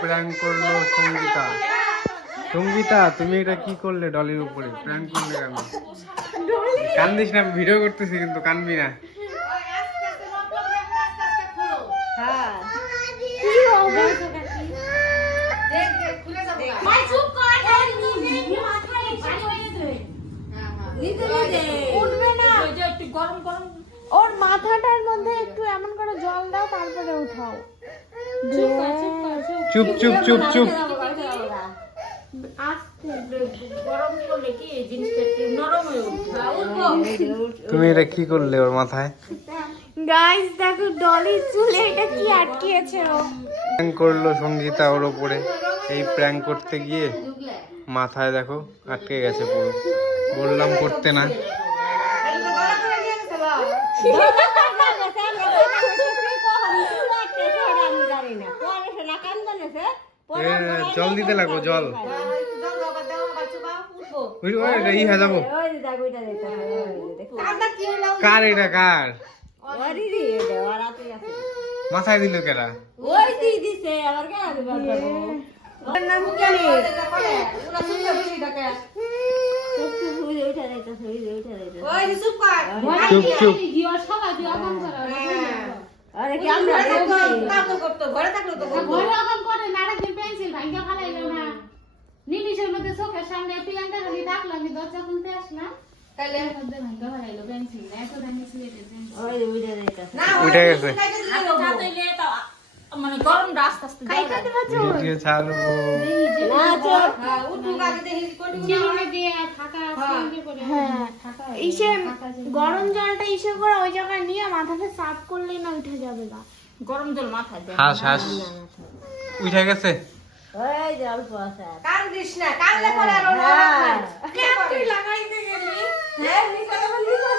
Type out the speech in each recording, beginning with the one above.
Prank করল সঙ্গীতা। সঙ্গীতা তুমি এটা কি করলে ডলির উপরে? প্র্যাঙ্ক করলে কেন? কান্দিস না ভিডিও করতেছি কিন্তু কানবি না। হ্যাঁ গরম গরম ওর মাথাটার মধ্যে একটু এমন করে জল দাও তারপরে উঠাও। চুপ চুপ চুপ চুপ। হয়ে তুমি এটা কি করলে ওর মাথায়? গাইস দেখো ডলির চুলে এটা কি আটকিয়েছে ও? প্র্যাঙ্ক করল সঙ্গীতা ওর উপরে এই প্র্যাঙ্ক করতে গিয়ে মাথায় দেখো আটকে গেছে পুরো। বললাম করতে না। এ, জল দিতে লাগবো জল। হয়ে যাব। কার এটা কার? মাথায় দিল কেরা? ওই দিছে আবার কর। চুপ চুপ। আরে কি আমরা কাম করতে ঘরে থাকল তো নিমিষের মধ্যে চোখের সামনে প্রিয়াঙ্কা খালি ডাকলো আমি দরজা খুলতে আসলাম। তাহলে মধ্যে ভাঙ্গা হারাইলো পেন্সিল এত দামি না উঠে গেছে। আচ্ছা মানে গরমটা আস্তে আস্তে খাইতে পারছ ভিডিও ছাড়বো হ্যাঁ উঠু আগে দেখি কোন চিরুনি দিয়ে থাকা হ্যাঁ ইসে গরম জলটা ইসে করে ওই জায়গায় নিয়ে মাথাতে সাফ করলেই না উঠে যাবে গা গরম জল মাথায় হাস হাস উঠে গেছে কান দিস না কানলে পরে আর ওরা কেন তুই লাগাইতে গেলি হ্যাঁ নিচে যখন নিচে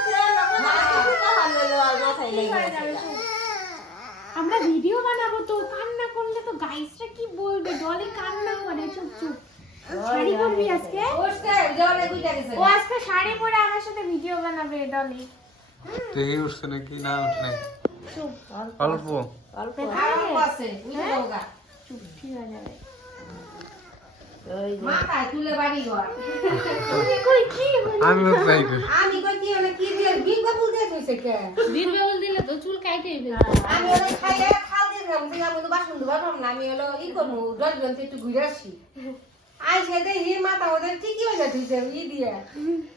আমরা ভিডিও বানাবো তো কান্না করলে তো গাইসরা কি বলবে? জলে কান্না করে চুপ চুপ। শাড়ি পরবি আজকে? ও আজকে শাড়ি পরে আমার সাথে ভিডিও বানাবে ডলি তুই উঠছে নাকি? না উঠছে নাকি চুপ। অল্প। আর আছে উঠে যাওগা চুপ ঠিক হয়ে যাবে। আমিও তাই করি। আমি কই কি হলো কি দিয়ে বিঙ্গা ফুল দিয়ে তুইছে কে বীরবেল দিলে তো চুল কাইতেই আমি হলো খাইলে খাল দিয়ে গেলাম তুই আমি তো বাসন ধোয়া না আমি হলো ই করব ডলবেন একটু ঘুরে আসি। আইসে দেখি মাথা ওদের ঠিকই হয়ে যাচ্ছে ই দিয়ে।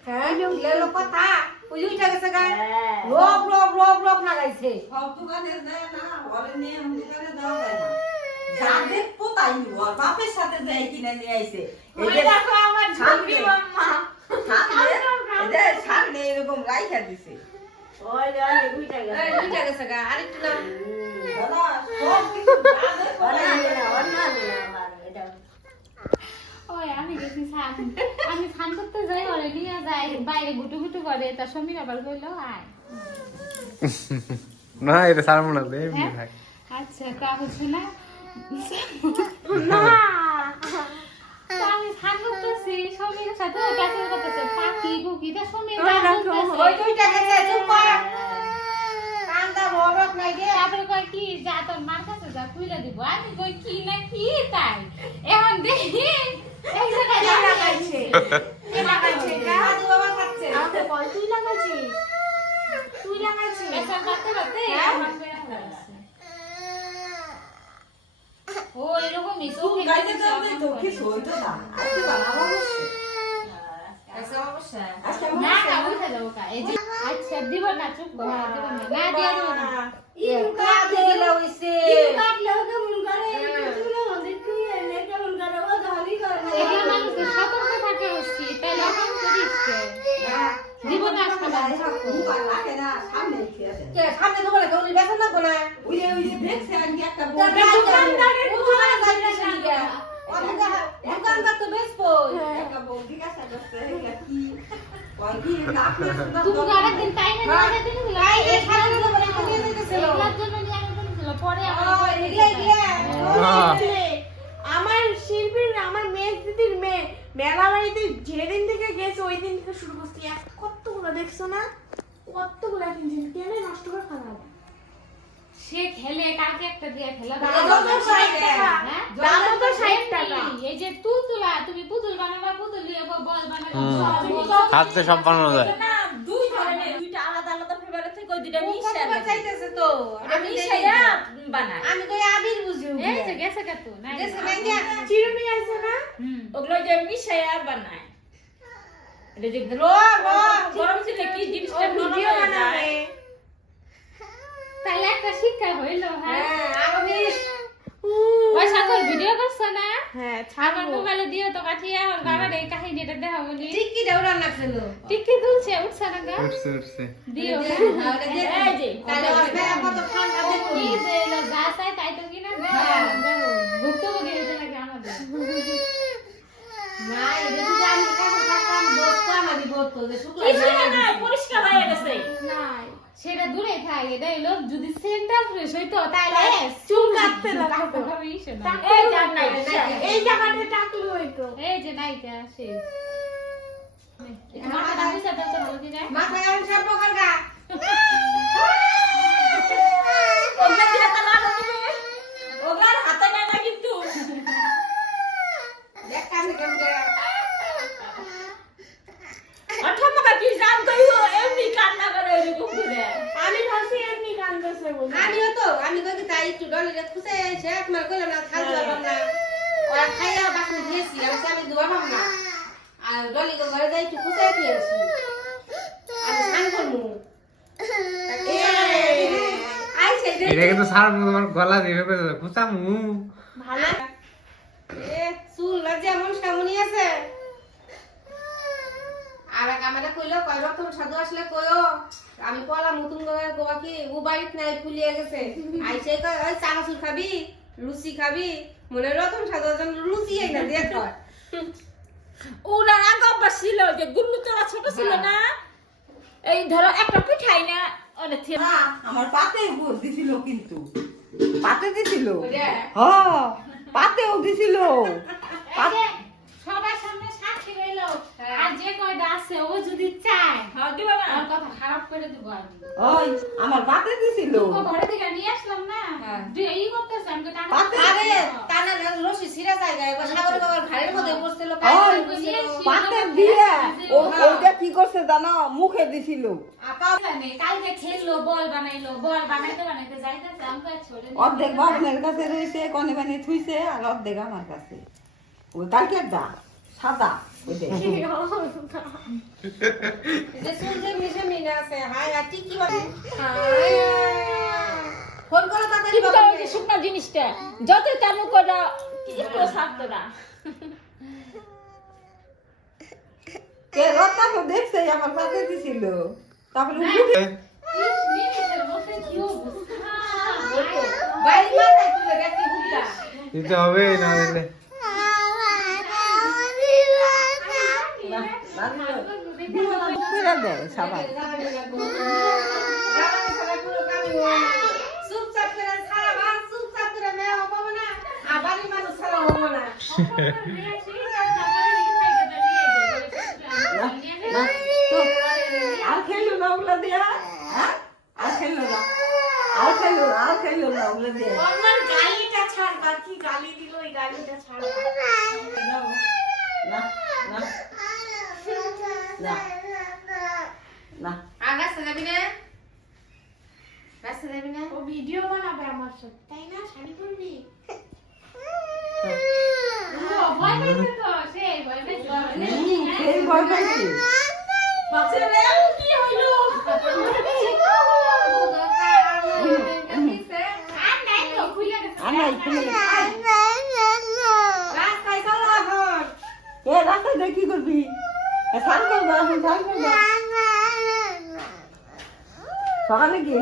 হ্যাঁ দিলে কথা ওই উঠে গেছে গায়ে। রব রব রব রব লাগাইছে। সব দোকানে দেয় না ঘরে নিয়ে আমি দোকানে দেওয়া যায় না। যাদের পোতাই ওর বাপের সাথে দেয় কিনে নিয়ে আইছে এই যে আমার ঝুঁকি মাম্মা সামনে সামনে এরকম রাইখা দিছে। গেছে। গা আরেকটু না পোতাই ওই আমি গেছি স্নান আমি স্নান করতে যাই ওরে নিয়ে যাই বাইরে গুটু গুটু করে তার সমীর আবার কইলো আয়। না এটা ছাড়বো না তো, এমনি থাক আচ্ছা তা হচ্ছে না না। তো আমি স্নান করতেছি সমীরের সাথে ও করতেছে পাখি বুকি তা সমীর ওই গান দেখো, করতেছে। ওই উঠে গেছে চুপ কর। কান্দা রব রব নাই গে। তারপরে কয় কি যা তোর মার কাছে যা খুইলা দিব। আমি কই কি না কি তাই? এখন দেখি। এক জায়গায় লাগাইছে? লাগাইছে? দাদু বাবা খাচ্ছে? আমাকে বল তুই লাগাইছিস? তুই লাগাইছিস? পেশাব করতে করতে হ্যাঁ? আমার বেড়া হয়ে গেছে। ও চুল চোখে গাইতে কিছু তো না আজকে বানাবো আজকে না না? উঠে যাব কা এই যে দিব না চুপ কর দিব না। না দিয়া দিব না ইউ কাঁদে গেলে হইছে এগুলো মানুষকে সতর্ক থাকে উচিত তাই লক্ষণ করিস কে? দিব না আজকে বাড়ি থাকো। মুখ আর লাগে না সামনে খেয়ে দেয় কে সামনে তো বলে কেউ বেতন না কোনা ওই যে ওই যে দেখছে আমি একটা বউ। দোকানদারের দোকানে যাইতেছে নিকে দোকানদার তো বেশ কই একটা বউ। জিজ্ঞাসা করছে কি কয় কি? আপনি তুমি আরেকদিন টাইমে হ্যাঁ। নিয়ে যেতে নিলে এই এই সামনে তো বলে নিয়ে দিতেছিল এগুলোর জন্য নিয়ে যেতে পরে ও এগুলা এগুলা আমার শিল্পীর আমার মেয়ে দিদির মেয়ে মেলা বাড়িতে যেদিন থেকে গেছে ওই দিন থেকে শুরু করছি। এক- কতগুলো দেখছ না? কতগুলো কিনছি? কেন নষ্ট করে ফেলা সে খেলে কাকে একটা দিয়ে খেলা দামও তো ষাট টাকা। হ্যাঁ? তো ষাট টাকা। এই যে তুতুলা তুমি পুতুল বানাবা পুতুল বল বানাবা। হাতে সব বানানো যায়। না দুই ধরনের। দুইটা আলাদা আলাদা ফ্লেভারের থেকে ওই দুইটা মিশে চাইতেছে তো? আমি সেটা বানাই। আমি কই আবির বুঝি এই যে গেছে কত না গেছে না চিরুনি আছে না? ওগুলো যে মিশাইয়া বানায়। এটা যে রো রো গরম ছিল কি জিনিসটা ভিডিও বানাবে। তাহলে একটা শিক্ষা হইল হ্যাঁ? হ্যাঁ আমি ভিডিও করছ না? হ্যাঁ আমার মোবাইলে দিও তো কাঠিয়ে আমার বাবার এই কাহিনীটা দেখাবো নি ঠিক কি রান্না খেলো টিকি তুলছে উঠছে না গা? উঠছে উঠছে। দিও। এই যে তাহলে ওর বেলা কত ঠান্ডা দেখো। কি যে এলো যা তাই তো কিনা হ্যাঁ। ভুক্তভোগী আমাদের? এটা বসতো আমারই বলতো যে শুক্লা কিছু না পরিষ্কার হয়ে গেছে। নাই সেটা দূরে থাকে এটা এলো যদি সেন্টার ফ্রেশ হইতো তাহলে চুল কাটতে লাগতো হবে ইসে না। এই যার নাই এই জায়গাটা টাকলু হইতো এই যে যায় আমি সব প্রকার গা ওগুলা দিয়ে তো লাভ হবে ওগুলার হাতে নেয় না কিন্তু দেখ কাছে কেমন করে অঠমকা কি জান কইও এমনি কান্না করে এরকম করে আমি ভাবছি এমনি কান্দছে বলে আমিও তো আমি কই কি তাই ডলে খুঁজে এসে একবার কইলাম না খাল যাবাম না। ওরা খাইয়া বাসন দিয়েছি আমি বলছি, আমি দুয়া পাবো না। আর ডলি ঘরে যাই একটু খুঁজে দিয়েছি আমি স্নান করব। এটা কিন্তু সার তোমার গলা দিয়ে ভেবে খুঁচামু। ভালো। এ চুল না যেমন সেমনই আছে। আর এক আমাদের কইলো কয় রকম সাধু আসলে কয়ও আমি পলা নতুন করে গোয়া কি ও বাড়িত নাই ফুলিয়ে গেছে। আইসে ওই চানাচুর খাবি লুচি খাবি? মনে রতন সাধু একজন লুচি এই না কয় ওনার আগে অভ্যাস ছিল যে গুল্লু তোরা ছোট ছিল না। এই ধরো একটা পিঠাই না অনেক ছিল। আমার পাতে ভোট দিছিল কিন্তু। পাতে দিছিল? ওরে হ পাতেও দিছিল। এই যে সবার সামনে সাক্ষী রইল আর যে কয়টা আছে ও যদি চায় দিবা না। আমার কথা খারাপ করে দিব আমি ওই আমার পাতে দিছিল। ঘরে থেকে নিয়ে আসলাম না। এই করতেছ আমি তো টাকা পাতে- আরে টানা রশি ছিঁড়া জায়গায় এবার সাগর বাবার ঘাড়ের মধ্যে পড়ছিল ওই, কাজ করছিল পাতে দিয়ে ও- ওইটা কি করছে জানো? মুখে দিছিল। আপা কালকে খেললো বল বানাইলো বল বানাইতে বানাইতে যাইতেছে। আমাকে ছোড়ে অর্ধেক বাবনের কাছে রয়েছে কনে বানে থুইছে আর অর্ধেক আমার কাছে। ওই কালকে দা সাদা শুকনো জিনিসটা যত কানু করে ছাড়তো না কে রত্না তো দেখছে আমার পাতে দিছিল তারপরে দিতে হবে না দিলে করে দেয় সবাই চুপচাপ করে সারা ভাত চুপচাপ করে মেয়ে হব না আবারই মানুষ ছাড়া হব তো আর খেলো না ওগুলা দিয়া হ্যাঁ আর খেলো না আর খেলো আর খেলো না ওগুলা গালিটা ছাড়বা কি গালি দিল ওই গালিটা ছাড়বা না না না না আর রাস্তা যাবি না রাস্তা যাবি না ও ভিডিও বানাবে আমার সাথে তাই না শাড়ি পরবি ভয় পাইছে তো, সে ভয় পাইছে ভয় পাইছে ভয় কি আর पकड़ने की